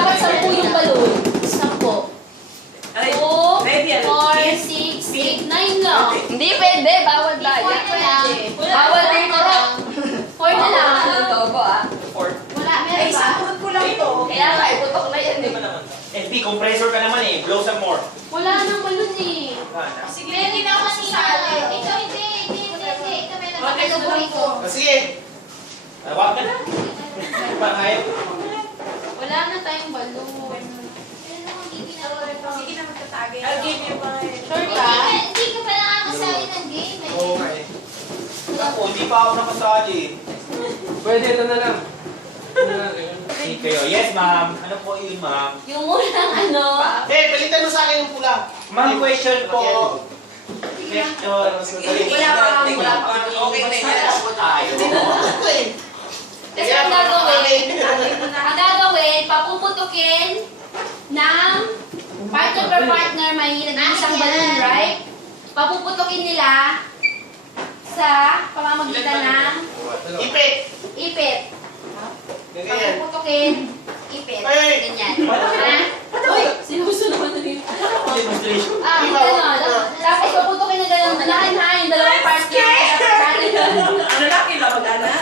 dapat 10 yung balon. 10. 2, 4, 6, 8, 9 lang. Hindi pwede, bawal daya. Bawal din korok. 4 na lang. Wala, meron ba? ko lang to. Kaya nga, iputok na yan eh. FB, compressor ka naman eh. Blow some more. Wala nang balon eh. Sige, hindi na ako sasali. Ikaw hindi. Ikaw may nagpapalabo ito. Sige. Tawag ka na. Pangayap. Wala na tayong balon. Sige na magtatagay. I'll give you my... Sure ka? Hindi ka pa nakakasali ng game eh. Oo nga eh. Ako, hindi pa ako nakasali eh. Pwede, ito na lang. Sige kayo. Yes, ma'am. Ano po yun, ma'am? Yung unang ano. Palitan mo sa akin yung pula. Ma'am, question po. Question. Wala pa. Okay na yan. Tayo. Kasi ang gagawin, papuputukin ng partner per partner, may nag-iisang balon, right? Papuputukin nila sa pamamagitan ng Ipit. ipit. Ganyan. Papuputukin, ipit. Ay! Ganyan. Ha? Sinusunod na dito. Demonstration. Gano'n. Tapos paputukin na gano'n. Unahan yung dalawang partner. Ano laki lang mag-ana?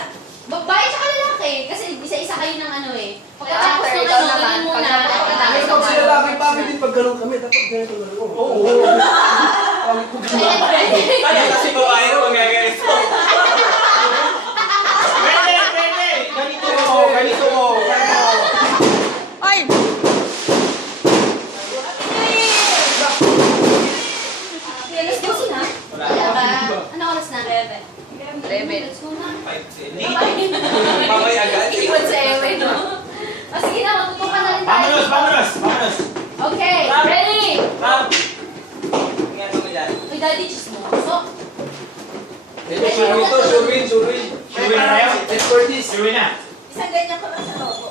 Babae tsaka lalaki. Kasi isa-isa kayo ng ano eh. Pagkatapos After, ng ikaw ano, naman. ganun muna. Ay, pag sila lagi din pag ganun kami, dapat ganito na lang. Oo. Pangit ko din. Kaya kasi babae ko magagayos ko. Pwede. Ganito mo. Ay! Alas 12 na? Wala. Wala ba? Ano oras na? 11. Let's go na. Hindi. Babay agad. Iwan sa ewe, no? Sige na, matutukan na rin tayo. Vámonos. Okay, ready? Ma'am. Tingnan mo dyan. May daddy cheese mo. So, Ito, sure win. Sure na tayo? Expertise. Sure na. Isang ganyan ko lang sa lobo.